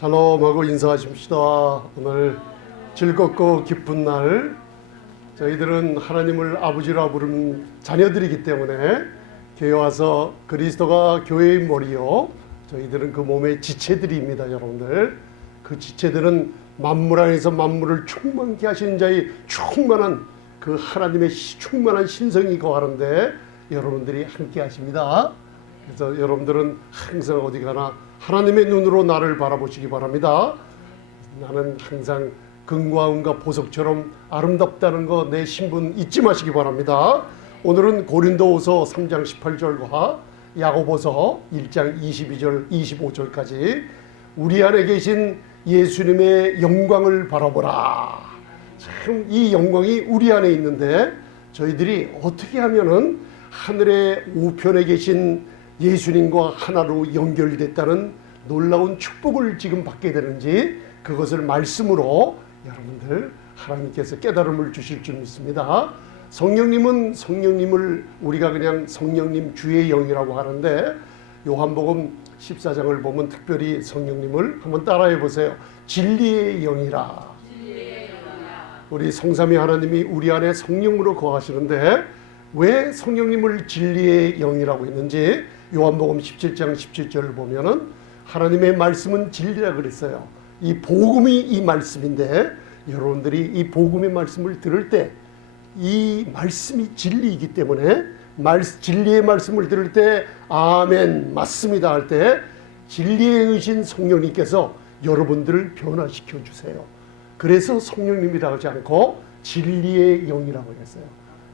샬롬하고 인사하십시다. 오늘 즐겁고 기쁜 날, 저희들은 하나님을 아버지라 부르는 자녀들이기 때문에 교회 와서 그리스도가 교회의 머리요, 저희들은 그 몸의 지체들입니다. 여러분들, 그 지체들은 만물 안에서 만물을 충만케 하시는 자의 충만한 그 하나님의 충만한 신성이 거하는데 여러분들이 함께 하십니다. 그래서 여러분들은 항상 어디 가나 하나님의 눈으로 나를 바라보시기 바랍니다. 나는 항상 금과 은과 보석처럼 아름답다는 거, 내 신분 잊지 마시기 바랍니다. 오늘은 고린도후서 3장 18절과 야고보서 1장 22절 25절까지 우리 안에 계신 예수님의 영광을 바라보라. 참 이 영광이 우리 안에 있는데 저희들이 어떻게 하면은 하늘의 우편에 계신 예수님과 하나로 연결됐다는 놀라운 축복을 지금 받게 되는지, 그것을 말씀으로 여러분들 하나님께서 깨달음을 주실 줄 믿습니다. 성령님을 우리가 그냥 성령님 주의 영이라고 하는데, 요한복음 14장을 보면 특별히 성령님을 한번 따라해 보세요. 진리의 영이라. 우리 성삼위 하나님이 우리 안에 성령으로 거하시는데 왜 성령님을 진리의 영이라고 했는지 요한복음 17장 17절을 보면은 하나님의 말씀은 진리라 그랬어요. 이 복음이 이 말씀인데 여러분들이 이 복음의 말씀을 들을 때 이 말씀이 진리이기 때문에 진리의 말씀을 들을 때 아멘 맞습니다 할 때 진리의 영이신 성령님께서 여러분들을 변화시켜 주세요. 그래서 성령님이라고 하지 않고 진리의 영이라고 했어요.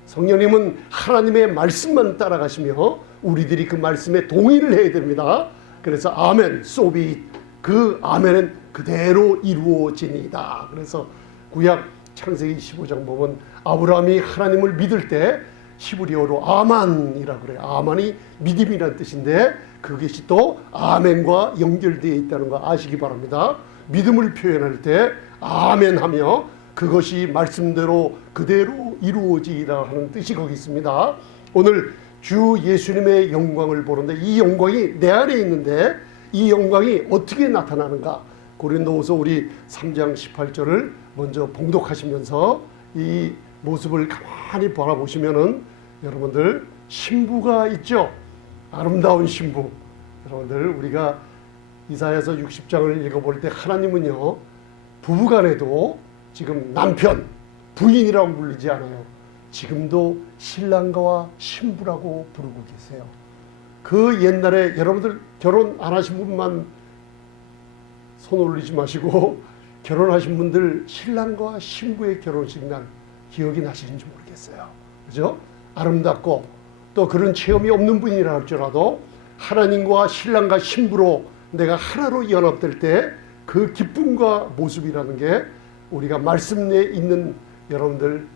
성령님은 하나님의 말씀만 따라가시며 우리들이 그 말씀에 동의를 해야 됩니다. 그래서 아멘, so be it. 그 아멘은 그대로 이루어지니이다. 그래서 구약 창세기 15장 보면 아브라함이 하나님을 믿을 때 히브리어로 아만이라고 그래요. 아만이 믿음이라는 뜻인데 그것이 또 아멘과 연결되어 있다는 거 아시기 바랍니다. 믿음을 표현할 때 아멘하며 그것이 말씀대로 그대로 이루어지리라 하는 뜻이 거기 있습니다. 오늘 주 예수님의 영광을 보는데 이 영광이 내 안에 있는데 이 영광이 어떻게 나타나는가? 고린도후서 우리 3장 18절을 먼저 봉독하시면서 이 모습을 가만히 바라보시면은 여러분들 신부가 있죠. 아름다운 신부. 여러분들 우리가 이사야서 60장을 읽어볼 때 하나님은요 부부간에도 지금 남편, 부인이라고 부르지 않아요. 지금도 신랑과 신부라고 부르고 계세요. 그 옛날에 여러분들 결혼 안 하신 분만 손 올리지 마시고 결혼하신 분들 신랑과 신부의 결혼식 날 기억이 나시는지 모르겠어요. 그죠? 아름답고 또 그런 체험이 없는 분이라 할지라도 하나님과 신랑과 신부로 내가 하나로 연합될 때 그 기쁨과 모습이라는 게 우리가 말씀 내에 있는 여러분들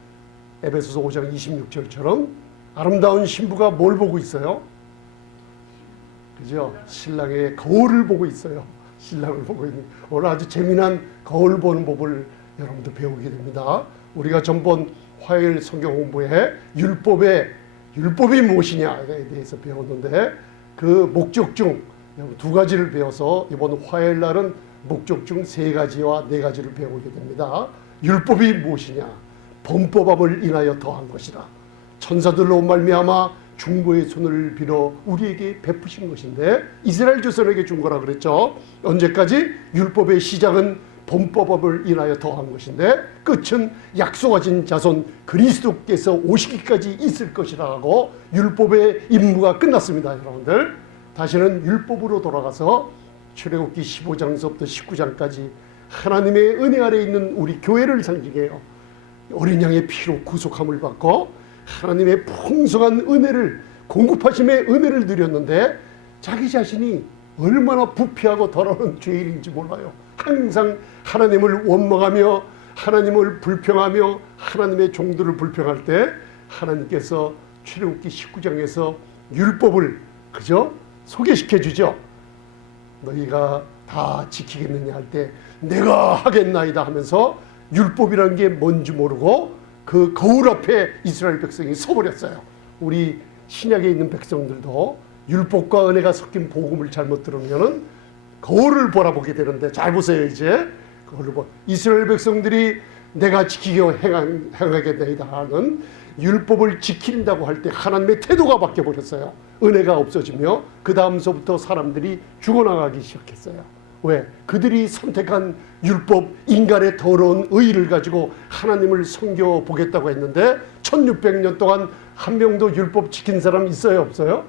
에베소서 5장 26절처럼 아름다운 신부가 뭘 보고 있어요? 그죠? 신랑의 거울을 보고 있어요. 신랑을 보고 있는 오늘 아주 재미난 거울 보는 법을 여러분들 배우게 됩니다. 우리가 전번 화요일 성경 공부에 율법이 무엇이냐에 대해서 배웠는데 그 목적 중 두 가지를 배워서 이번 화요일 날은 목적 중 세 가지와 네 가지를 배우게 됩니다. 율법이 무엇이냐? 범법함을 인하여 더한 것이라. 천사들로 말미암아 중보의 손을 빌어 우리에게 베푸신 것인데 이스라엘 조선에게 준 거라 그랬죠. 언제까지? 율법의 시작은 범법함을 인하여 더한 것인데 끝은 약속하신 자손 그리스도께서 오시기까지 있을 것이라고 율법의 임무가 끝났습니다. 여러분들 다시는 율법으로 돌아가서 출애굽기 15장서부터 19장까지 하나님의 은혜 아래 있는 우리 교회를 상징해요. 어린 양의 피로 구속함을 받고 하나님의 풍성한 은혜를 공급하심의 은혜를 누렸는데 자기 자신이 얼마나 부패하고 더러운 죄인인지 몰라요. 항상 하나님을 원망하며 하나님을 불평하며 하나님의 종들을 불평할 때 하나님께서 출애굽기 19장에서 율법을 그저 소개시켜 주죠. 너희가 다 지키겠느냐 할 때 내가 하겠나이다 하면서 율법이라는 게 뭔지 모르고 그 거울 앞에 이스라엘 백성이 서버렸어요. 우리 신약에 있는 백성들도 율법과 은혜가 섞인 복음을 잘못 들으면은 거울을 바라보게 되는데, 잘 보세요. 이제 거울을 이스라엘 백성들이 내가 지키게 행하겠나이다 하는 율법을 지킨다고 할 때 하나님의 태도가 바뀌어버렸어요. 은혜가 없어지며 그 다음서부터 사람들이 죽어나가기 시작했어요. 왜? 그들이 선택한 율법, 인간의 더러운 의의를 가지고 하나님을 섬겨보겠다고 했는데 1600년 동안 한 명도 율법 지킨 사람 있어요? 없어요?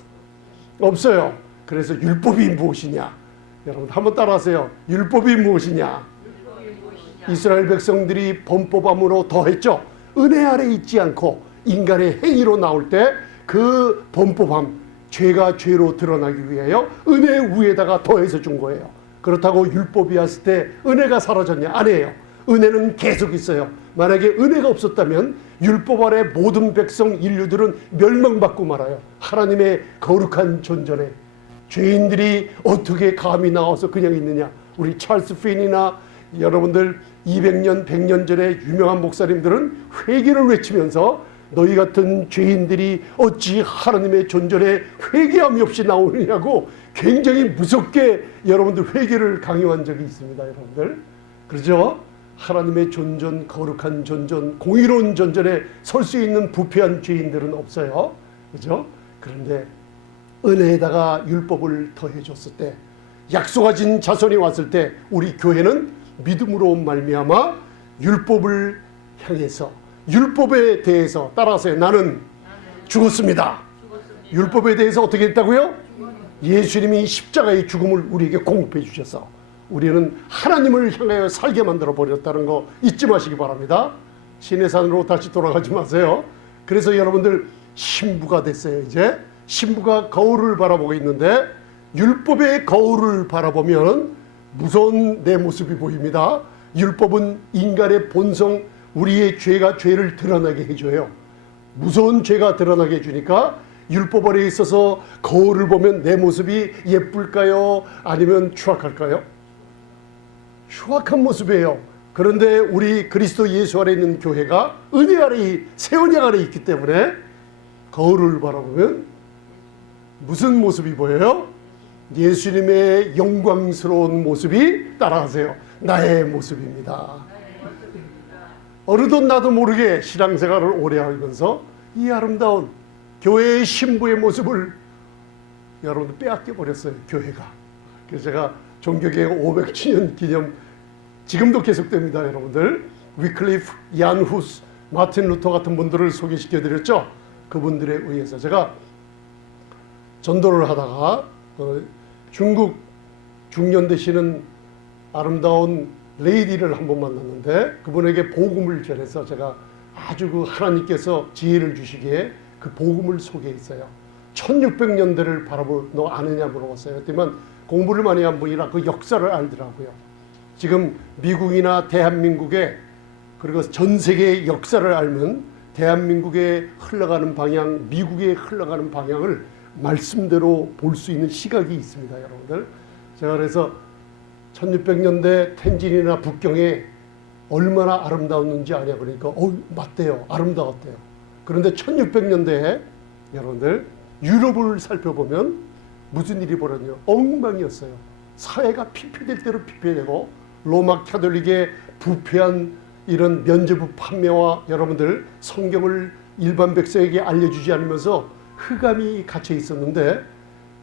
없어요. 그래서 율법이 무엇이냐? 여러분 한번 따라하세요. 율법이 무엇이냐? 이스라엘 백성들이 범법함으로 더했죠. 은혜 아래 있지 않고 인간의 행위로 나올 때 그 범법함, 죄가 죄로 드러나기 위하여 은혜 위에다가 더해서 준 거예요. 그렇다고 율법이 왔을 때 은혜가 사라졌냐? 아니에요. 은혜는 계속 있어요. 만약에 은혜가 없었다면 율법 아래 모든 백성 인류들은 멸망받고 말아요. 하나님의 거룩한 존전에 죄인들이 어떻게 감히 나와서 그냥 있느냐? 우리 찰스 핀이나 여러분들 200년, 100년 전에 유명한 목사님들은 회개를 외치면서 너희 같은 죄인들이 어찌 하나님의 존전에 회개함이 없이 나오느냐고 굉장히 무섭게 여러분들 회개를 강요한 적이 있습니다. 여러분들 그렇죠? 하나님의 존전, 거룩한 존전, 공의로운 존전에 설 수 있는 부패한 죄인들은 없어요. 그렇죠? 그런데 은혜에다가 율법을 더해줬을 때, 약속하신 자손이 왔을 때 우리 교회는 믿음으로 말미암아 율법을 향해서 율법에 대해서 따라서 나는 죽었습니다. 율법에 대해서 어떻게 했다고요? 예수님이 십자가의 죽음을 우리에게 공급해 주셔서 우리는 하나님을 향하여 살게 만들어 버렸다는 거 잊지 마시기 바랍니다. 시내산으로 다시 돌아가지 마세요. 그래서 여러분들 신부가 됐어요. 이제 신부가 거울을 바라보고 있는데 율법의 거울을 바라보면 무서운 내 모습이 보입니다. 율법은 인간의 본성, 우리의 죄가 죄를 드러나게 해줘요. 무서운 죄가 드러나게 해주니까 율법 아래에 있어서 거울을 보면 내 모습이 예쁠까요? 아니면 추악할까요? 추악한 모습이에요. 그런데 우리 그리스도 예수 아래 있는 교회가 은혜 아래, 새 언약 아래 있기 때문에 거울을 바라보면 무슨 모습이 보여요? 예수님의 영광스러운 모습이, 따라하세요, 나의 모습입니다. 어느덧 나도 모르게 신앙생활을 오래 하면서 이 아름다운 교회의 신부의 모습을 여러분들 빼앗겨 버렸어요. 교회가. 그래서 제가 종교개혁 500주년 기념, 지금도 계속됩니다. 여러분들 위클리프, 얀 후스, 마틴 루터 같은 분들을 소개시켜 드렸죠. 그분들에 의해서 제가 전도를 하다가 중국 중년 되시는 아름다운 레이디를 한번 만났는데 그분에게 복음을 전해서 제가 아주 그 하나님께서 지혜를 주시기에 그 복음을 소개했어요. 1600년대를 바라볼 너 아느냐 물어봤어요. 그랬더니 공부를 많이 한 분이라 그 역사를 알더라고요. 지금 미국이나 대한민국의, 그리고 전 세계의 역사를 알면 대한민국에 흘러가는 방향, 미국에 흘러가는 방향을 말씀대로 볼 수 있는 시각이 있습니다. 여러분들 제가 그래서 1600년대 텐진이나 북경에 얼마나 아름다웠는지 아냐 그러니까 맞대요. 아름다웠대요. 그런데 1600년대에 여러분들 유럽을 살펴보면 무슨 일이 벌어졌냐? 엉망이었어요. 사회가 피폐될 대로 피폐되고 로마 카톨릭의 부패한 이런 면죄부 판매와 여러분들 성경을 일반 백성에게 알려주지 않으면서 흑암이 갇혀 있었는데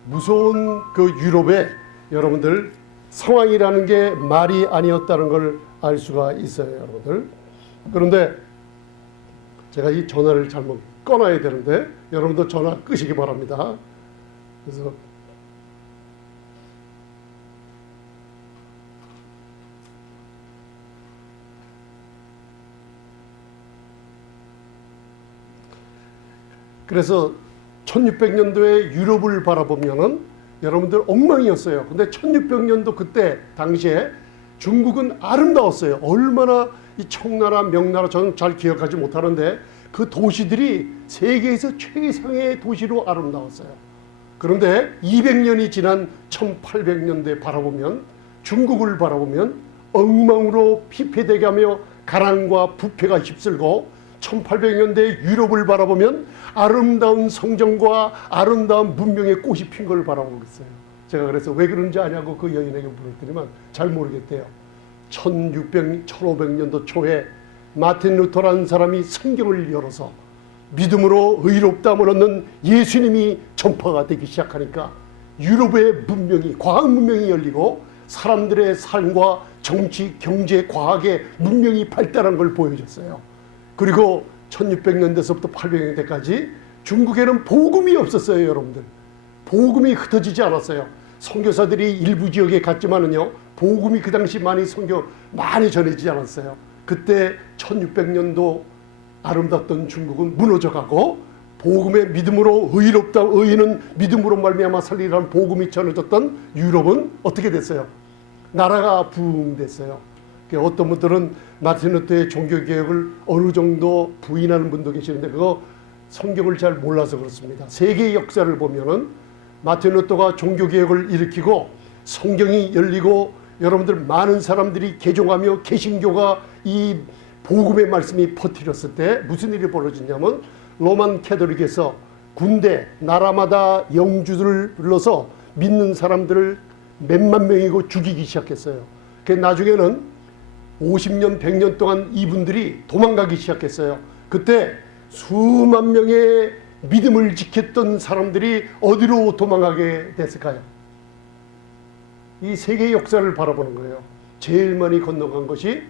무서운 그 유럽에 여러분들 상황이라는 게 말이 아니었다는 걸 알 수가 있어요. 여러분들 그런데 제가 이 전화를 잘못 꺼놔야 되는데 여러분도 전화 끄시기 바랍니다. 그래서 그래서 1600년도에 유럽을 바라보면은 여러분들 엉망이었어요. 근데 1600년도 그때 당시에 중국은 아름다웠어요. 얼마나 이 청나라, 명나라, 저는 잘 기억하지 못하는데 그 도시들이 세계에서 최상의 도시로 아름다웠어요. 그런데 200년이 지난 1800년대 바라보면 중국을 바라보면 엉망으로 피폐되게 하며 가난과 부패가 휩쓸고 1800년대 유럽을 바라보면 아름다운 성정과 아름다운 문명의 꽃이 핀 걸 바라보고 있어요. 제가 그래서 왜 그런지 아냐고 그 여인에게 물었더니만 잘 모르겠대요. 1500년도 초에 마틴 루터라는 사람이 성경을 열어서 믿음으로 의롭다함을 얻는 예수님이 전파가 되기 시작하니까 유럽의 문명이, 과학 문명이 열리고 사람들의 삶과 정치, 경제, 과학의 문명이 발달한 걸 보여줬어요. 그리고 1600년대서부터 800년대까지 중국에는 복음이 없었어요. 여러분들, 복음이 흩어지지 않았어요. 선교사들이 일부 지역에 갔지만은요, 복음이 그 당시 선교 많이 전해지지 않았어요. 그때 1600년도 아름답던 중국은 무너져가고 복음의 믿음으로 의롭다, 의인은 믿음으로 말미암아 살리라는 복음이 전해졌던 유럽은 어떻게 됐어요? 나라가 부흥됐어요. 어떤 분들은 마틴 루터의 종교개혁을 어느 정도 부인하는 분도 계시는데 그거 성경을 잘 몰라서 그렇습니다. 세계의 역사를 보면은 마틴 루터가 종교개혁을 일으키고 성경이 열리고 여러분들 많은 사람들이 개종하며 개신교가 이 복음의 말씀이 퍼뜨렸을 때 무슨 일이 벌어졌냐면 로만 캐톨릭에서 군대, 나라마다 영주들을 불러서 믿는 사람들을 몇만 명이고 죽이기 시작했어요. 나중에는 50년, 100년 동안 이분들이 도망가기 시작했어요. 그때 수만 명의 믿음을 지켰던 사람들이 어디로 도망가게 됐을까요? 이 세계의 역사를 바라보는 거예요. 제일 많이 건너간 것이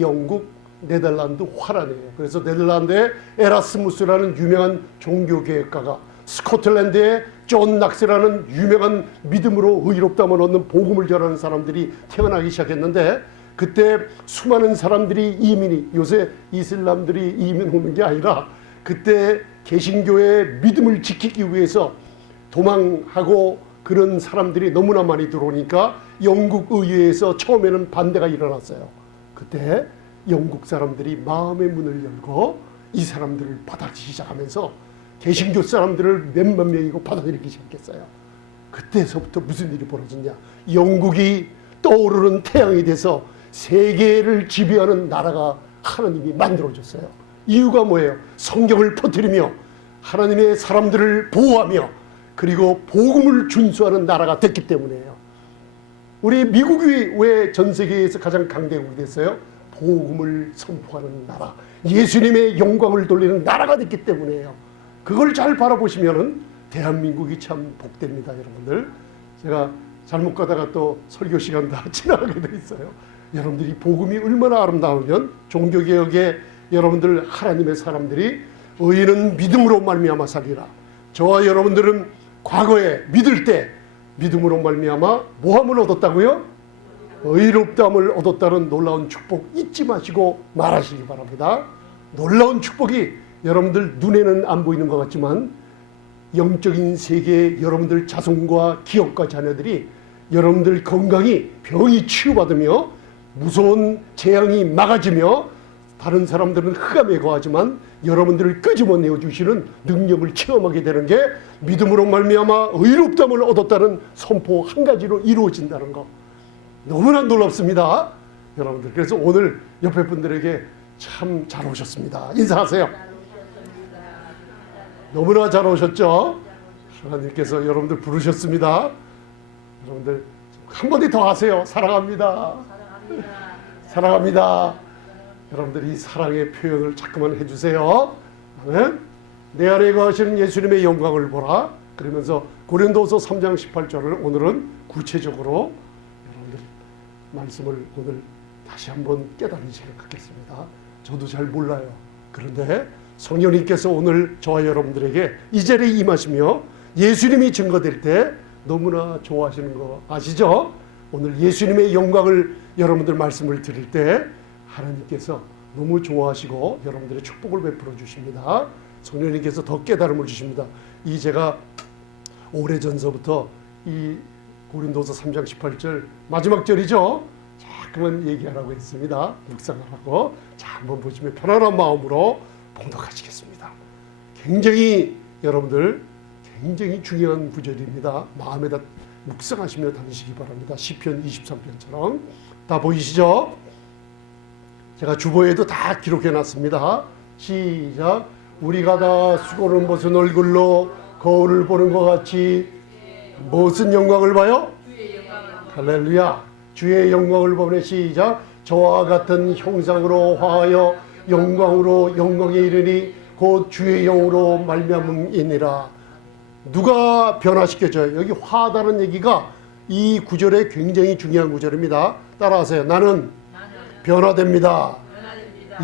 영국, 네덜란드, 화란이에요. 그래서 네덜란드의 에라스무스라는 유명한 종교개혁가가, 스코틀랜드의 존 낙스라는 유명한 믿음으로 의롭다함을 얻는 복음을 전하는 사람들이 태어나기 시작했는데 그때 수많은 사람들이 이민이, 요새 이슬람들이 이민 오는 게 아니라 그때 개신교의 믿음을 지키기 위해서 도망하고 그런 사람들이 너무나 많이 들어오니까 영국 의회에서 처음에는 반대가 일어났어요. 그때 영국 사람들이 마음의 문을 열고 이 사람들을 받아들이기 시작하면서 개신교 사람들을 몇만 명이고 받아들이기 시작했어요. 그때서부터 무슨 일이 벌어졌냐? 영국이 떠오르는 태양이 돼서 세계를 지배하는 나라가 하나님이 만들어줬어요. 이유가 뭐예요? 성경을 퍼뜨리며 하나님의 사람들을 보호하며 그리고 복음을 준수하는 나라가 됐기 때문이에요. 우리 미국이 왜 전 세계에서 가장 강대국이 됐어요? 복음을 선포하는 나라, 예수님의 영광을 돌리는 나라가 됐기 때문이에요. 그걸 잘 바라보시면은 대한민국이 참 복됩니다, 여러분들. 제가 잘못 가다가 또 설교 시간 다 지나가게 돼 있어요. 여러분들이 복음이 얼마나 아름다우면 종교개혁에 여러분들 하나님의 사람들이 의인은 믿음으로 말미암아 살리라. 저와 여러분들은 과거에 믿을 때 믿음으로 말미암아 뭐함을 얻었다고요? 의롭다함을 얻었다는 놀라운 축복 잊지 마시고 말하시기 바랍니다. 놀라운 축복이 여러분들 눈에는 안 보이는 것 같지만 영적인 세계의 여러분들 자손과 기업과 자녀들이 여러분들 건강이 병이 치유받으며 무서운 재앙이 막아지며 다른 사람들은 흑암에 거하지만 여러분들을 끄집어내어 주시는 능력을 체험하게 되는 게 믿음으로 말미암아 의롭다함을 얻었다는 선포 한 가지로 이루어진다는 거 너무나 놀랍습니다, 여러분들. 그래서 오늘 옆에 분들에게 참 잘 오셨습니다. 인사하세요. 너무나 잘 오셨죠? 하나님께서 여러분들 부르셨습니다. 여러분들 한마디 더 하세요. 사랑합니다. 사랑합니다. 여러분들 이 사랑의 표현을 자꾸만 해주세요. 아멘. 내 안에 거하시는 예수님의 영광을 보라. 그러면서 고린도서 3장 18절을 오늘은 구체적으로 여러분들 말씀을 오늘 다시 한번 깨달으시길 생각하겠습니다. 저도 잘 몰라요. 그런데 성령님께서 오늘 저와 여러분들에게 이 자리에 임하시며 예수님이 증거될 때 너무나 좋아하시는 거 아시죠? 오늘 예수님의 영광을 여러분들 말씀을 드릴 때 하나님께서 너무 좋아하시고 여러분들의 축복을 베풀어 주십니다. 성령님께서 더 깨달음을 주십니다. 이 제가 오래전서부터 이 고린도서 3장 18절 마지막 절이죠. 자꾸만 얘기하라고 했습니다. 묵상하라고. 자, 한번 보시면 편안한 마음으로 봉독하시겠습니다. 굉장히 여러분들 굉장히 중요한 구절입니다. 마음에다 묵상하시며 다니시기 바랍니다. 시편 23편처럼. 다 보이시죠? 제가 주보에도 다 기록해 놨습니다. 시작. 우리가 다 수고를 벗은 얼굴로 거울을 보는 것 같이 무슨 영광을 봐요? 할렐루야. 주의 영광을 보내 시작. 저와 같은 형상으로 화하여 영광으로 영광에 이르니 곧 주의 영으로 말미암음이니라. 누가 변화시켜줘요? 여기 화하다는 얘기가 이 구절에 굉장히 중요한 구절입니다. 따라하세요. 나는 변화됩니다.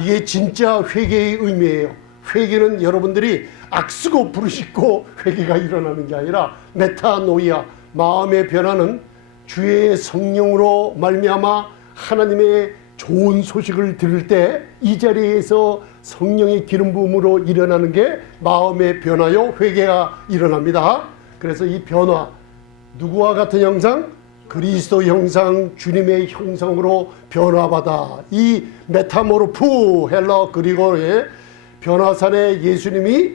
이게 진짜 회개의 의미예요. 회개는 여러분들이 악쓰고 부르짖고 회개가 일어나는 게 아니라 메타노이아, 마음의 변화는 주의 성령으로 말미암아 하나님의 좋은 소식을 들을 때 이 자리에서 성령의 기름 부음으로 일어나는 게 마음의 변화요, 회개가 일어납니다. 그래서 이 변화, 누구와 같은 형상? 그리스도 형상, 주님의 형상으로 변화받아. 이 메타모르프, 헬라 그리고의 변화산에 예수님이,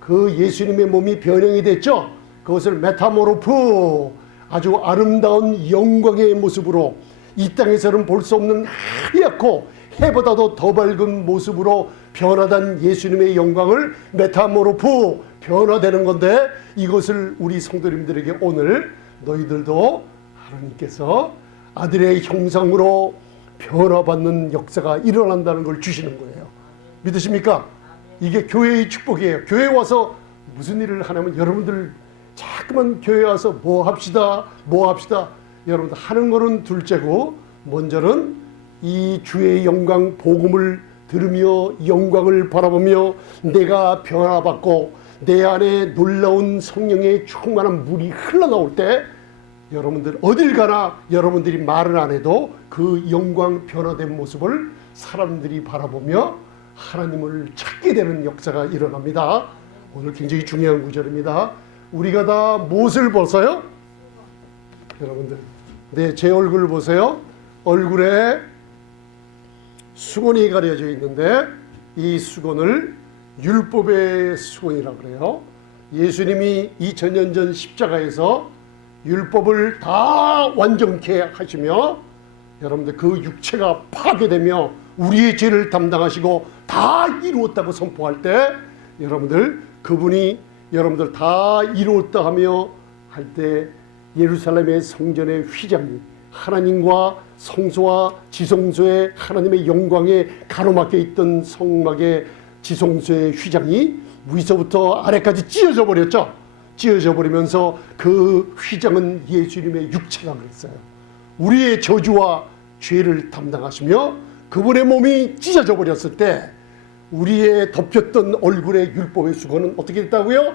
그 예수님의 몸이 변형이 됐죠. 그것을 메타모르프, 아주 아름다운 영광의 모습으로, 이 땅에서는 볼 수 없는 하얗고 해보다도 더 밝은 모습으로 변화된 예수님의 영광을 메타모르프, 변화되는 건데, 이것을 우리 성도님들에게 오늘 너희들도 하나님께서 아들의 형상으로 변화받는 역사가 일어난다는 걸 주시는 거예요. 믿으십니까? 이게 교회의 축복이에요. 교회 와서 무슨 일을 하냐면 여러분들 자꾸만 교회 와서 뭐 합시다. 여러분들 하는 거는 둘째고, 먼저는 이 주의 영광 복음을 들으며 영광을 바라보며 내가 변화받고 내 안에 놀라운 성령의 충만한 물이 흘러나올 때, 여러분들 어딜 가나 여러분들이 말을 안 해도 그 영광 변화된 모습을 사람들이 바라보며 하나님을 찾게 되는 역사가 일어납니다. 오늘 굉장히 중요한 구절입니다. 우리가 다 무엇을 벗어요? 여러분들, 네, 제 얼굴을 보세요. 얼굴에 수건이 가려져 있는데 이 수건을 율법의 수건이라고 그래요. 예수님이 2000년 전 십자가에서 율법을 다 완전케 하시며 여러분들 그 육체가 파괴되며 우리의 죄를 담당하시고 다 이루었다고 선포할 때, 여러분들 그분이 여러분들 다 이루었다 하며 할 때 예루살렘의 성전의 휘장이 하나님과 성소와 지성소의 하나님의 영광에 가로막혀 있던 성막의 지성소의 휘장이 위서부터 아래까지 찢어져 버렸죠. 찢어져 버리면서 그 휘장은 예수님의 육체가 그랬어요. 우리의 저주와 죄를 담당하시며 그분의 몸이 찢어져 버렸을 때 우리의 덮였던 얼굴의 율법의 수건은 어떻게 됐다고요?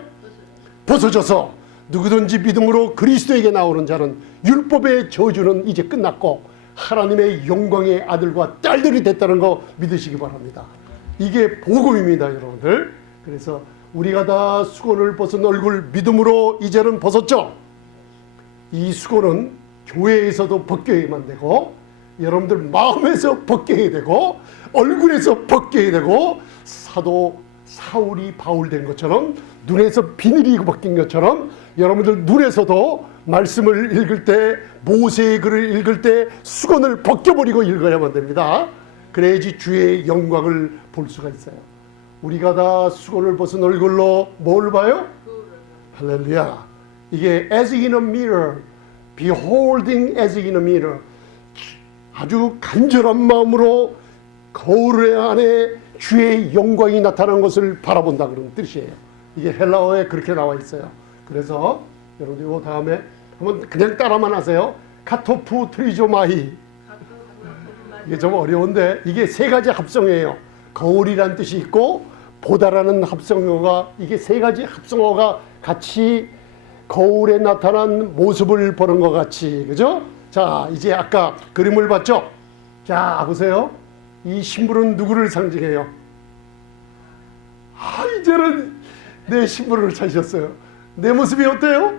벗어져서 누구든지 믿음으로 그리스도에게 나오는 자는 율법의 저주는 이제 끝났고 하나님의 영광의 아들과 딸들이 됐다는 거 믿으시기 바랍니다. 이게 복음입니다, 여러분들. 그래서 우리가 다 수건을 벗은 얼굴 믿음으로 이제는 벗었죠. 이 수건은 교회에서도 벗겨야만 되고 여러분들 마음에서 벗겨야 되고 얼굴에서 벗겨야 되고, 사도 사울이 바울 된 것처럼 눈에서 비늘이 벗긴 것처럼 여러분들 눈에서도 말씀을 읽을 때, 모세의 글을 읽을 때 수건을 벗겨버리고 읽어야만 됩니다. 그래야지 주의 영광을 볼 수가 있어요. 우리가 다 수건을 벗은 얼굴로 뭘 봐요? 할렐루야. 이게 as in a mirror, beholding as in a mirror, 아주 간절한 마음으로 거울 안에 주의 영광이 나타난 것을 바라본다 그런 뜻이에요. 이게 헬라어에 그렇게 나와 있어요. 그래서 여러분들 이거 다음에 한번 그냥 따라만 하세요. 카토프 트리조마히. 이게 좀 어려운데 이게 세 가지 합성어예요. 거울이란 뜻이 있고 보다라는 합성어가, 이게 세 가지 합성어가 같이 거울에 나타난 모습을 보는 것 같이, 그죠? 자, 이제 아까 그림을 봤죠? 자, 보세요. 이 신부는 누구를 상징해요? 이제는 내 신부를 찾으셨어요. 내 모습이 어때요?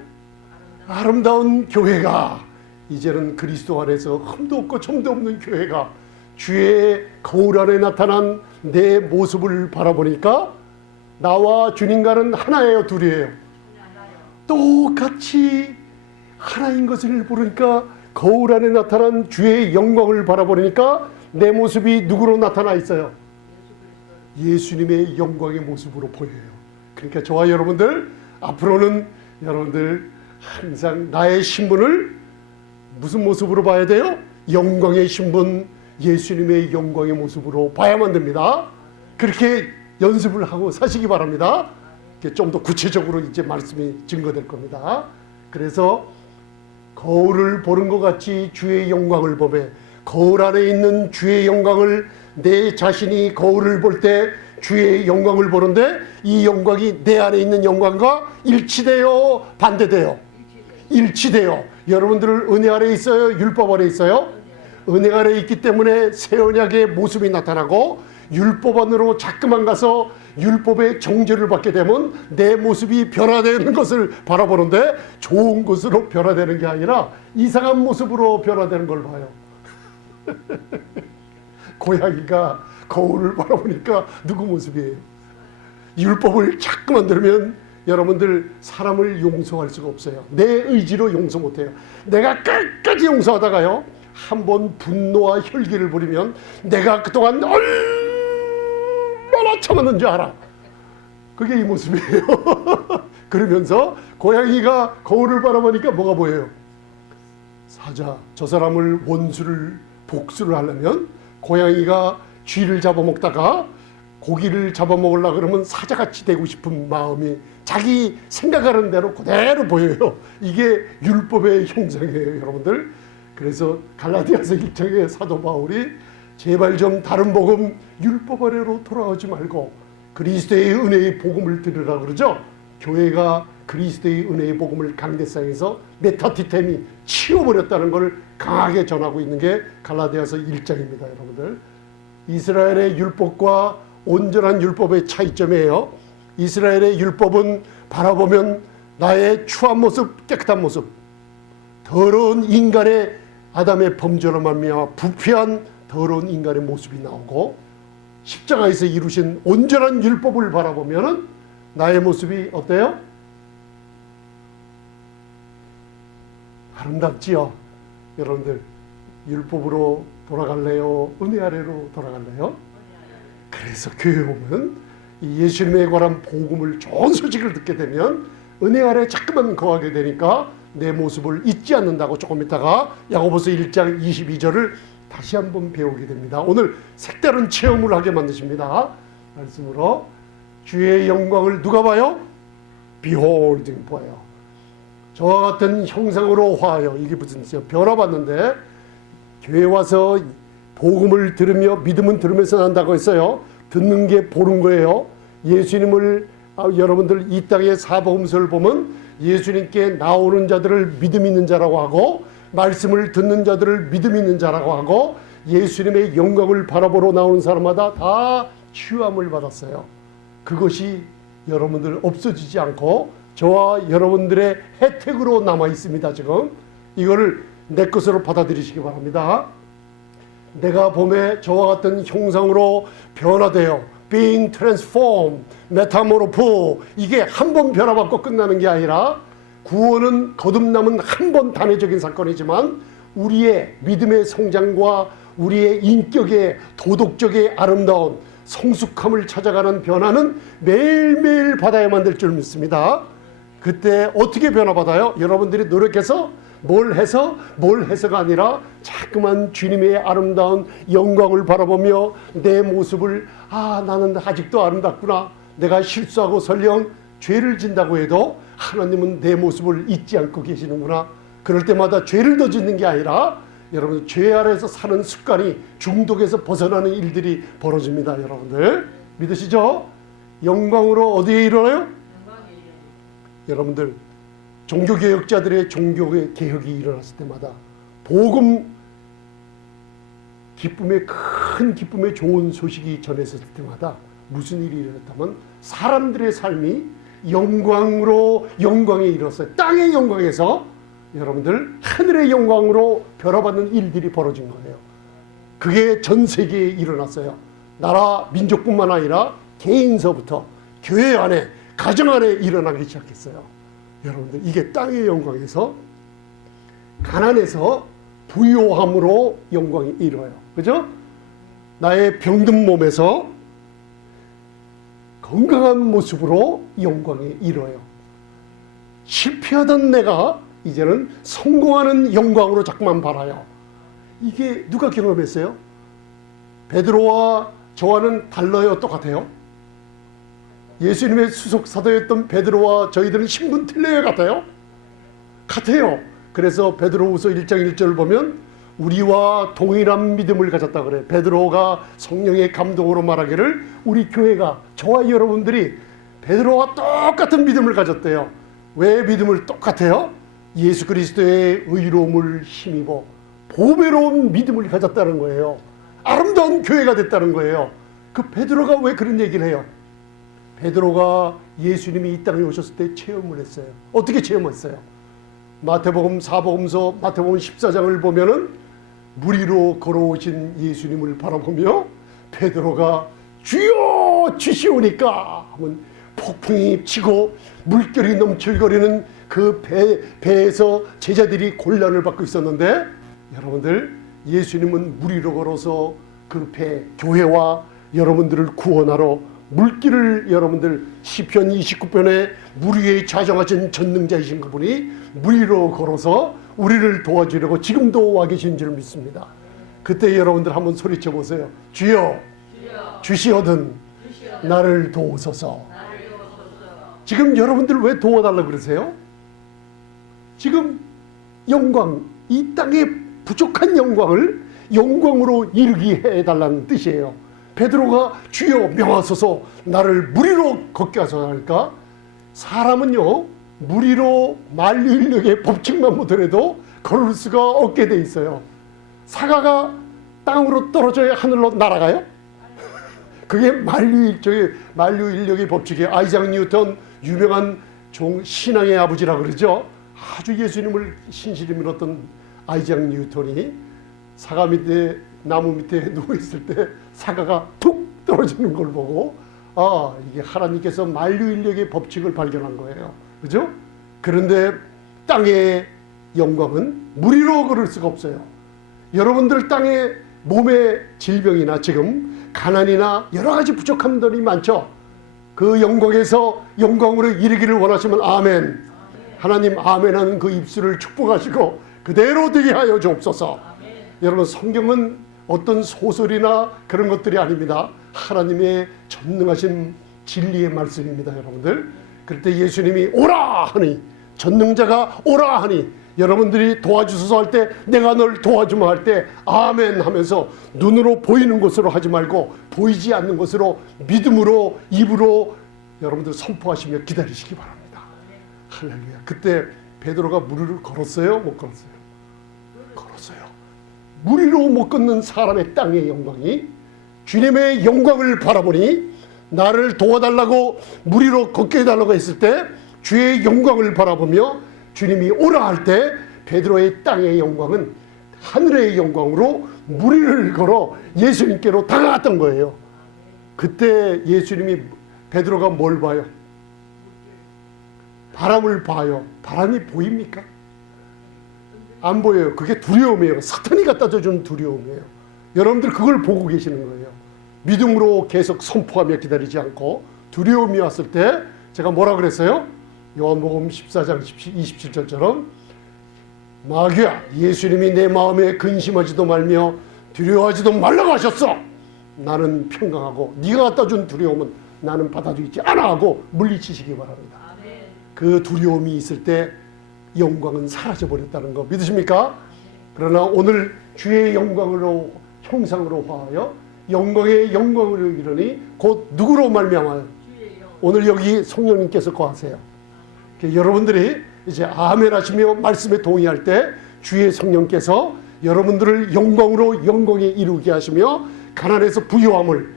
아름다운 교회가, 이제는 그리스도 안에서 흠도 없고 점도 없는 교회가 주의 거울 안에 나타난 내 모습을 바라보니까 나와 주님과는 하나예요, 둘이에요? 똑같이 하나인 것을 보니까 거울 안에 나타난 주의 영광을 바라보니까 내 모습이 누구로 나타나 있어요? 예수님의 영광의 모습으로 보여요. 그러니까 저와 여러분들 앞으로는 여러분들 항상 나의 신분을 무슨 모습으로 봐야 돼요? 영광의 신분, 예수님의 영광의 모습으로 봐야만 됩니다. 그렇게 연습을 하고 사시기 바랍니다. 좀 더 구체적으로 이제 말씀이 증거될 겁니다. 그래서 거울을 보는 것 같이 주의 영광을 보매, 거울 안에 있는 주의 영광을, 내 자신이 거울을 볼 때 주의 영광을 보는데 이 영광이 내 안에 있는 영광과 일치돼요? 반대돼요? 일치돼요. 여러분들 은혜 아래 있어요? 율법 아래 있어요? 은혜 아래 있기 때문에 새 언약의 모습이 나타나고, 율법 안으로 자꾸만 가서 율법의 정죄를 받게 되면 내 모습이 변화되는 것을 바라보는데, 좋은 것으로 변화되는 게 아니라 이상한 모습으로 변화되는 걸 봐요. 고양이가 거울을 바라보니까 누구 모습이에요? 율법을 자꾸만 들으면 여러분들 사람을 용서할 수가 없어요. 내 의지로 용서 못해요. 내가 끝까지 용서하다가요, 한번 분노와 혈기를 부리면 내가 그동안 얼마나 참았는지 알아. 그게 이 모습이에요. 그러면서 고양이가 거울을 바라보니까 뭐가 보여요? 사자, 저 사람을 원수를 복수를 하려면 고양이가 쥐를 잡아먹다가 고기를 잡아먹으려고 그러면 사자같이 되고 싶은 마음이 자기 생각하는 대로 그대로 보여요. 이게 율법의 형상이에요, 여러분들. 그래서 갈라디아서 1장에 사도 바울이 제발 좀 다른 복음, 율법 아래로 돌아오지 말고 그리스도의 은혜의 복음을 들으라 그러죠. 교회가 그리스도의 은혜의 복음을 강대상에서 메타티템이 치워버렸다는 걸 강하게 전하고 있는 게 갈라디아서 1장입니다, 여러분들. 이스라엘의 율법과 온전한 율법의 차이점이에요. 이스라엘의 율법은 바라보면 나의 추한 모습, 깨끗한 모습, 더러운 인간의 아담의 범죄로 말미암아 부패한 더러운 인간의 모습이 나오고, 십자가에서 이루신 온전한 율법을 바라보면 나의 모습이 어때요? 아름답지요? 여러분들 율법으로 돌아갈래요? 은혜 아래로 돌아갈래요? 그래서 교회 오면 이 예수님에 관한 복음을, 좋은 소식을 듣게 되면 은혜 아래 자꾸만 거하게 되니까 내 모습을 잊지 않는다고 조금 있다가 야고보서 1장 22절을 다시 한번 배우게 됩니다. 오늘 색다른 체험을 하게 만드십니다. 말씀으로 주의 영광을 누가 봐요? beholding 봐요. 저와 같은 형상으로 화하여, 이게 무슨 뜻이에요? 변화받는데, 교회 와서 복음을 들으며, 믿음은 들으면서 난다고 했어요. 듣는 게 보는 거예요. 예수님을, 여러분들 이 땅의 사복음서를 보면 예수님께 나오는 자들을 믿음 있는 자라고 하고, 말씀을 듣는 자들을 믿음 있는 자라고 하고, 예수님의 영광을 바라보러 나오는 사람마다 다 치유함을 받았어요. 그것이 여러분들 없어지지 않고 저와 여러분들의 혜택으로 남아 있습니다. 지금 이거를 내 것으로 받아들이시기 바랍니다. 내가 봄에 저와 같은 형상으로 변화되어 being transformed, 메타모르포, 이게 한 번 변화받고 끝나는 게 아니라, 구원은 거듭남은 한 번 단회적인 사건이지만 우리의 믿음의 성장과 우리의 인격의 도덕적의 아름다운 성숙함을 찾아가는 변화는 매일매일 받아야만 될 줄 믿습니다. 그때 어떻게 변화받아요? 여러분들이 노력해서 뭘 해서가 아니라 자꾸만 주님의 아름다운 영광을 바라보며 내 모습을, 나는 아직도 아름답구나, 내가 실수하고 설령 죄를 진다고 해도 하나님은 내 모습을 잊지 않고 계시는구나. 그럴 때마다 죄를 더 짓는 게 아니라 여러분 죄 아래에서 사는 습관이, 중독에서 벗어나는 일들이 벌어집니다. 여러분들 믿으시죠? 영광으로 어디에 이르러요? 여러분들 종교개혁자들의 종교의 개혁이 일어났을 때마다, 복음 기쁨의, 큰 기쁨의 좋은 소식이 전해졌을 때마다 무슨 일이 일어났다면 사람들의 삶이 영광으로 영광에 이르렀어요. 땅의 영광에서 여러분들 하늘의 영광으로 변화받는 일들이 벌어진 거예요. 그게 전 세계에 일어났어요. 나라 민족뿐만 아니라 개인서부터 교회 안에, 가정 안에 일어나기 시작했어요. 여러분들 이게 땅의 영광에서, 가난에서 부요함으로 영광이 이뤄요. 그죠? 나의 병든 몸에서 건강한 모습으로 영광이 이뤄요. 실패하던 내가 이제는 성공하는 영광으로 자꾸만 바라요. 이게 누가 경험했어요? 베드로와 저와는 달라요? 똑같아요? 예수님의 수석 사도였던 베드로와 저희들은 신분 틀려요? 같아요? 같아요. 그래서 베드로후서 1장 1절을 보면 우리와 동일한 믿음을 가졌다 그래. 베드로가 성령의 감동으로 말하기를 우리 교회가, 저와 여러분들이 베드로와 똑같은 믿음을 가졌대요. 왜 믿음을 똑같아요? 예수 그리스도의 의로움을 힘입어 보배로운 믿음을 가졌다는 거예요. 아름다운 교회가 됐다는 거예요. 그 베드로가 왜 그런 얘기를 해요? 베드로가 예수님이 이 땅에 오셨을 때 체험을 했어요. 어떻게 체험했어요? 마태복음 4복음서 마태복음 14장을 보면은 물 위로 걸어오신 예수님을 바라보며 베드로가 주여 주시오니까 하면 폭풍이 치고 물결이 넘칠거리는 그 배에서 제자들이 곤란을 받고 있었는데, 여러분들, 예수님은 물 위로 걸어서 그 배, 교회와 여러분들을 구원하러 물길을, 여러분들 시편 29편에 물 위에 좌정하신 전능자이신 그분이 물 위로 걸어서 우리를 도와주려고 지금도 와 계신 줄 믿습니다. 그때 여러분들 한번 소리쳐 보세요. 주여, 주시거든 나를 도우소서. 지금 여러분들 왜 도와달라고 그러세요? 지금 영광, 이 땅의 부족한 영광을 영광으로 이루게 해달라는 뜻이에요. 베드로가 주여 명하소서 나를 물 위로 걷게 하소서 하니까, 사람은요 물 위로 만유인력의 법칙만 보더라도 걸을 수가 없게 돼 있어요. 사과가 땅으로 떨어져야 하늘로 날아가요? 그게 만유인력의 법칙이에요. 아이작 뉴턴, 유명한 신앙의 아버지라고 그러죠. 아주 예수님을 신실히 믿었던 아이작 뉴턴이 사과 밑에, 나무 밑에 누워있을 때 사과가 툭 떨어지는 걸 보고, 아, 이게 하나님께서 만유인력의 법칙을 발견한 거예요. 그죠? 그런데 땅의 영광은 물 위로 걸을 수가 없어요. 여러분들 땅에 몸의 질병이나 지금 가난이나 여러 가지 부족함들이 많죠. 그 영광에서 영광으로 이르기를 원하시면 아멘. 하나님 아멘하는 그 입술을 축복하시고 그대로 되게 하여 주옵소서. 여러분, 성경은 어떤 소설이나 그런 것들이 아닙니다. 하나님의 전능하신 진리의 말씀입니다. 여러분들, 그럴 때 예수님이 오라 하니, 전능자가 오라 하니, 여러분들이 도와주소서 할 때, 내가 널 도와주마 할 때 아멘 하면서 눈으로 보이는 것으로 하지 말고 보이지 않는 것으로 믿음으로 입으로 여러분들 선포하시며 기다리시기 바랍니다. 할렐루야. 그때 베드로가 물 위를 걸었어요? 못 걸었어요? 걸었어요. 물 위로 못 걷는 사람의 땅의 영광이 주님의 영광을 바라보니, 나를 도와달라고 물 위로 걷게 해달라고 했을 때 주의 영광을 바라보며 주님이 오라 할 때 베드로의 땅의 영광은 하늘의 영광으로 물 위를 걸어 예수님께로 다가갔던 거예요. 그때 예수님이, 베드로가 뭘 봐요? 바람을 봐요. 바람이 보입니까? 안 보여요. 그게 두려움이에요. 사탄이 갖다 준 두려움이에요. 여러분들 그걸 보고 계시는 거예요. 믿음으로 계속 선포하며 기다리지 않고, 두려움이 왔을 때 제가 뭐라 그랬어요? 요한복음 14장 27절처럼 마귀야, 예수님이 내 마음에 근심하지도 말며 두려워하지도 말라고 하셨어. 나는 평강하고 네가 갖다 준 두려움은 나는 받아들이지 않아 하고 물리치시기 바랍니다. 그 두려움이 있을 때 영광은 사라져버렸다는 거 믿으십니까? 그러나 오늘 주의 영광으로, 형상으로 화하여 영광의 영광으로 이르니 곧 누구로 말미암아요? 오늘 여기 성령님께서 거하세요. 여러분들이 이제 아멘 하시며 말씀에 동의할 때 주의 성령께서 여러분들을 영광으로 영광에 이루게 하시며, 가난에서 부유함을,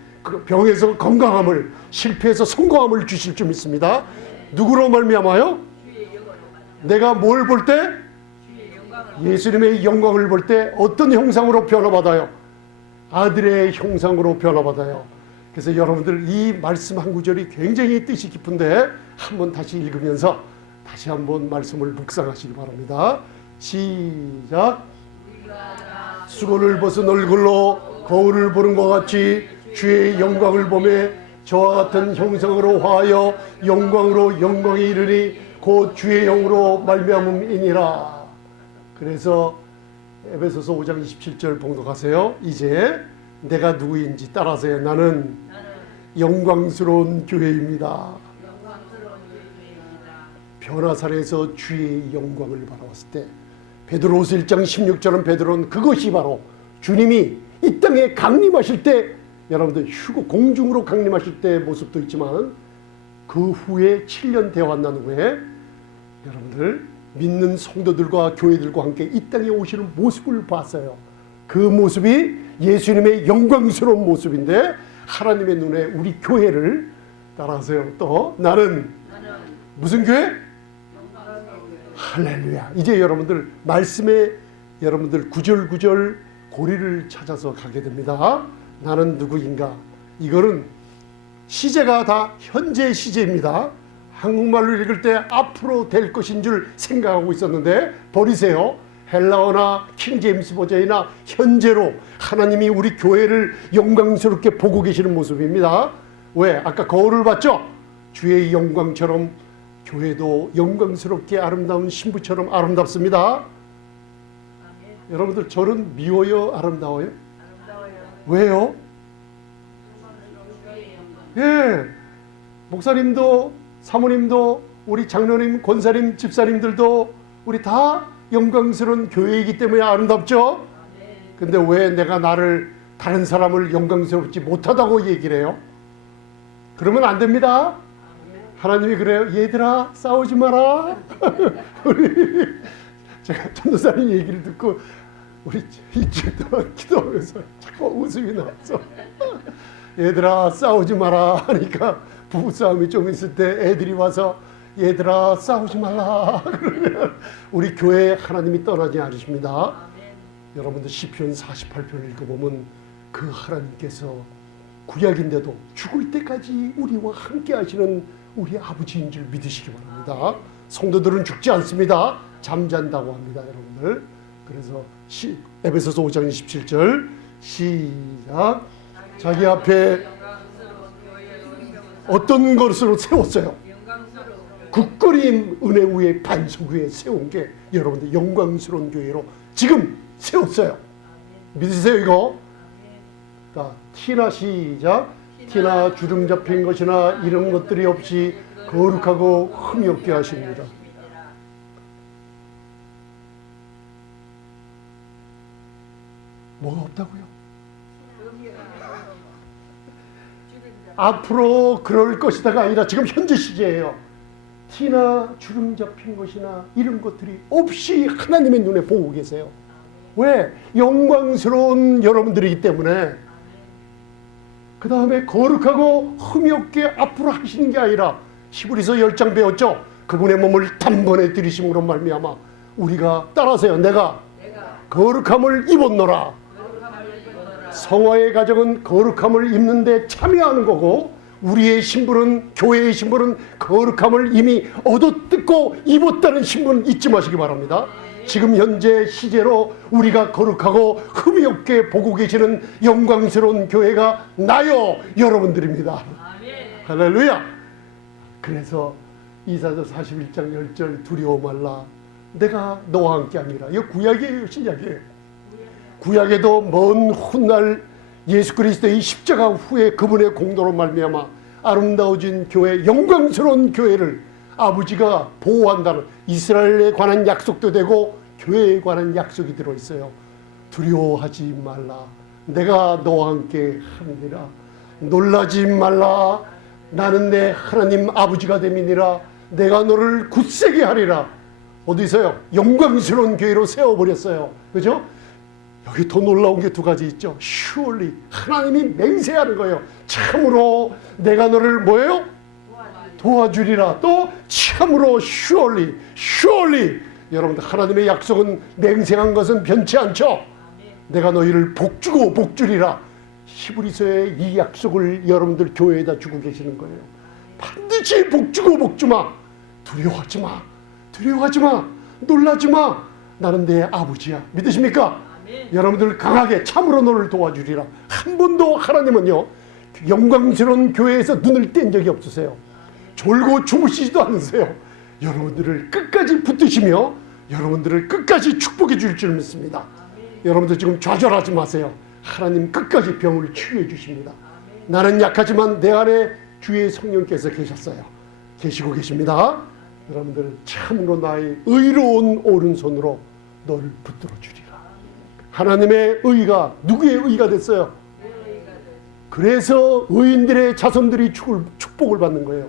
병에서 건강함을, 실패에서 성공함을 주실 줄 믿습니다. 누구로 말미암아요? 내가 뭘 볼 때? 예수님의 영광을 볼 때 어떤 형상으로 변화받아요? 아들의 형상으로 변화받아요. 그래서 여러분들 이 말씀 한 구절이 굉장히 뜻이 깊은데 한번 다시 읽으면서 다시 한번 말씀을 묵상하시기 바랍니다. 시작. 수건을 벗은 얼굴로 거울을 보는 것 같이 주의 영광을 보매 저와 같은 형상으로 화하여 영광으로 영광에 이르니 곧 주의 영으로 말미암음이니라. 그래서 에베소서 5장 27절 봉독하세요. 이제 내가 누구인지 따라하세요. 나는 영광스러운 교회입니다. 변화산에서 주의 영광을 바라봤을 때 베드로후서 1장 16절은 베드로는 그것이 바로 주님이 이 땅에 강림하실 때, 여러분들 휴거 공중으로 강림하실 때 모습도 있지만 그 후에 7년 대환난 후에 여러분들 믿는 성도들과 교회들과 함께 이 땅에 오시는 모습을 봤어요. 그 모습이 예수님의 영광스러운 모습인데 하나님의 눈에 우리 교회를 따라하세요. 또 나는 무슨 교회? 할렐루야. 이제 여러분들 말씀에 여러분들 구절구절 고리를 찾아서 가게 됩니다. 나는 누구인가? 이거는 시제가 다 현재 시제입니다. 한국말로 읽을 때 앞으로 될 것인 줄 생각하고 있었는데 버리세요. 헬라어나 킹제임스 버전이나 현재로 하나님이 우리 교회를 영광스럽게 보고 계시는 모습입니다. 왜? 아까 거울을 봤죠? 주의 영광처럼 교회도 영광스럽게 아름다운 신부처럼 아름답습니다. 여러분들 저는 미워요? 아름다워요? 왜요? 예, 목사님도 사모님도 우리 장로님, 권사님, 집사님들도 우리 다 영광스러운 교회이기 때문에 아름답죠? 근데 왜 내가 나를 다른 사람을 영광스럽지 못하다고 얘기를 해요? 그러면 안 됩니다. 하나님이 그래요. 얘들아 싸우지 마라. 우리 제가 전도사님 얘기를 듣고 우리 일주일 동안 기도하면서 자꾸 웃음이 나왔어. 얘들아 싸우지 마라 하니까 부부싸움이 좀 있을 때 애들이 와서 얘들아 싸우지 말라 그러면 우리 교회에 하나님이 떠나지 않으십니다. 여러분들 시편 48편을 읽어보면 그 하나님께서 구약인데도 죽을 때까지 우리와 함께 하시는 우리 아버지인 줄 믿으시기 바랍니다. 성도들은 죽지 않습니다. 잠잔다고 합니다, 여러분들. 그래서 에베소서 5장 27절 시작. 자기 앞에 어떤 것으로 세웠어요? 국거림 은혜 위에 반석 위에 세운 게 여러분들 영광스러운 교회로 지금 세웠어요. 믿으세요 이거? 자, 티나 시작. 티나 주름 잡힌 것이나 이런 것들이 없이 거룩하고 흠이 없게 하십니다. 뭐가 없다고요? 앞으로 그럴 것이다가 아니라 지금 현재 시제예요. 티나 주름 잡힌 것이나 이런 것들이 없이 하나님의 눈에 보고 계세요. 왜? 영광스러운 여러분들이기 때문에. 그 다음에 거룩하고 흠이 없게 앞으로 하시는 게 아니라 히브리서 10장 배웠죠? 그분의 몸을 단번에 들이심으로 말미암아 우리가 따라서요. 내가 거룩함을 입었노라. 성화의 가정은 거룩함을 입는 데 참여하는 거고 우리의 신분은 교회의 신분은 거룩함을 이미 얻어뜯고 입었다는 신분 잊지 마시기 바랍니다. 지금 현재 시제로 우리가 거룩하고 흠이 없게 보고 계시는 영광스러운 교회가 나요 여러분들입니다. 할렐루야. 그래서 이사야 41장 10절 두려워 말라 내가 너와 함께 함이라. 이거 구약이에요 신약이에요. 구약에도 먼 훗날 예수 그리스도의 십자가 후에 그분의 공로로 말미암아 아름다워진 교회, 영광스러운 교회를 아버지가 보호한다는 이스라엘에 관한 약속도 되고 교회에 관한 약속이 들어있어요. 두려워하지 말라 내가 너와 함께 함이니라. 놀라지 말라 나는 내 하나님 아버지가 됨이니라. 내가 너를 굳세게 하리라. 어디서요? 영광스러운 교회로 세워버렸어요. 그죠? 여기 더 놀라운 게 두 가지 있죠. surely 하나님이 맹세하는 거예요. 참으로 내가 너를 뭐예요? 도와주리라. 또 참으로 surely 여러분들 하나님의 약속은 맹세한 것은 변치 않죠. 내가 너희를 복주고 복주리라. 히브리서의 이 약속을 여러분들 교회에다 주고 계시는 거예요. 반드시 복주고 복주마. 두려워하지 마. 놀라지 마. 나는 내 아버지야. 믿으십니까? 여러분들 강하게 참으로 너를 도와주리라. 한 번도 하나님은요 영광스러운 교회에서 눈을 뗀 적이 없으세요. 졸고 주무시지도 않으세요. 여러분들을 끝까지 붙드시며 여러분들을 끝까지 축복해 줄 줄 믿습니다. 여러분들 지금 좌절하지 마세요. 하나님 끝까지 병을 치유해 주십니다. 나는 약하지만 내 안에 주의 성령께서 계셨어요. 계시고 계십니다. 여러분들 참으로 나의 의로운 오른손으로 너를 붙들어 주리라. 하나님의 의가 누구의 의가 됐어요? 그래서 의인들의 자손들이 축복을 받는 거예요.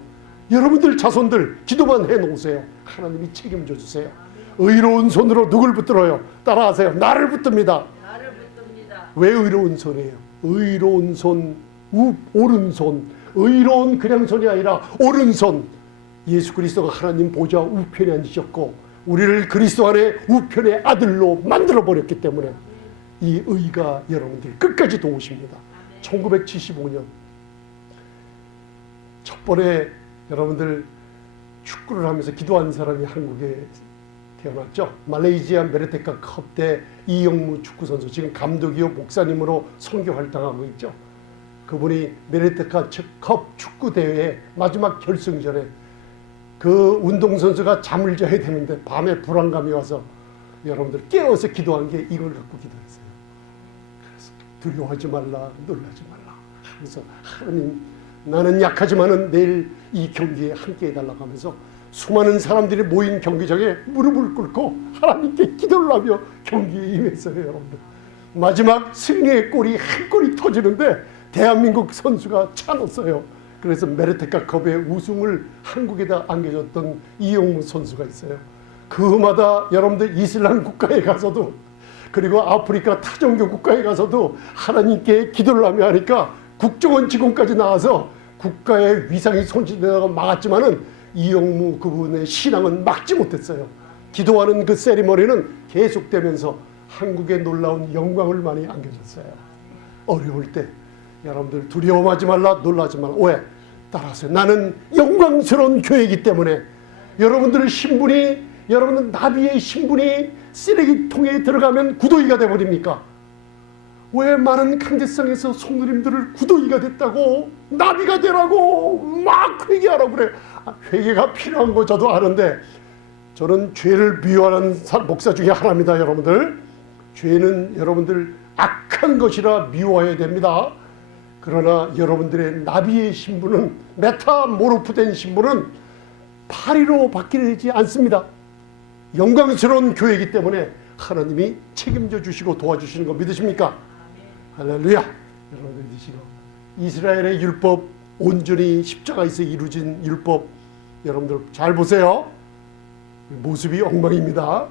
여러분들 자손들 기도만 해놓으세요. 하나님이 책임져 주세요. 의로운 손으로 누굴 붙들어요? 따라하세요. 나를 붙듭니다. 나를 붙듭니다. 왜 의로운 손이에요? 의로운 손, 오른손. 의로운 그냥 손이 아니라 오른손. 예수 그리스도가 하나님 보좌 우편에 앉으셨고 우리를 그리스도 안에 우편의 아들로 만들어버렸기 때문에 이 의가 여러분들 끝까지 도우십니다. 1975년 첫 번에 여러분들 축구를 하면서 기도한 사람이 한국에 태어났죠. 말레이시아 메르테카 컵 때 이영무 축구선수, 지금 감독이요 목사님으로 선교 활동하고 있죠. 그분이 메르테카 컵 축구대회 마지막 결승전에 그 운동선수가 잠을 자야 되는데 밤에 불안감이 와서 여러분들 깨어서 기도한 게 이걸 갖고 기도했어요. 그래서 두려워하지 말라, 놀라지 말라. 그래서 하나님, 나는 약하지만은 내일 이 경기에 함께 해달라고 하면서 수많은 사람들이 모인 경기장에 무릎을 꿇고 하나님께 기도를 하며 경기에 임했어요. 여러분들 마지막 승리의 골이 한 골이 터지는데 대한민국 선수가 차 넣었어요. 그래서 메르테카 컵의 우승을 한국에다 안겨줬던 이영무 선수가 있어요. 그마다 여러분들 이슬람 국가에 가서도 그리고 아프리카 타종교 국가에 가서도 하나님께 기도를 하며 하니까 국정원 직원까지 나와서 국가의 위상이 손실되다가 막았지만은 이영무 그분의 신앙은 막지 못했어요. 기도하는 그 세리머니는 계속되면서 한국에 놀라운 영광을 많이 안겨줬어요. 어려울 때 여러분들 두려워하지 말라, 놀라지 말라. 왜? 따라하세요. 나는 영광스러운 교회이기 때문에 여러분들 신분이, 여러분들 나비의 신분이 쓰레기통에 들어가면 구더기가 돼버립니까? 왜 많은 강대상에서 성도님들을 구더기가 됐다고, 나비가 되라고 막 회개하라고 그래요. 회개가 필요한 거 저도 아는데 저는 죄를 미워하는 목사 중에 하나입니다. 여러분들 죄는 여러분들 악한 것이라 미워해야 됩니다. 그러나 여러분들의 나비의 신분은, 메타모르프된 신분은 파리로 바뀌지 않습니다. 영광스러운 교회이기 때문에 하나님이 책임져 주시고 도와주시는 거 믿으십니까? 할렐루야. 여러분들 믿으시고 이스라엘의 율법, 온전히 십자가에서 이루어진 율법, 여러분들 잘 보세요. 모습이 엉망입니다.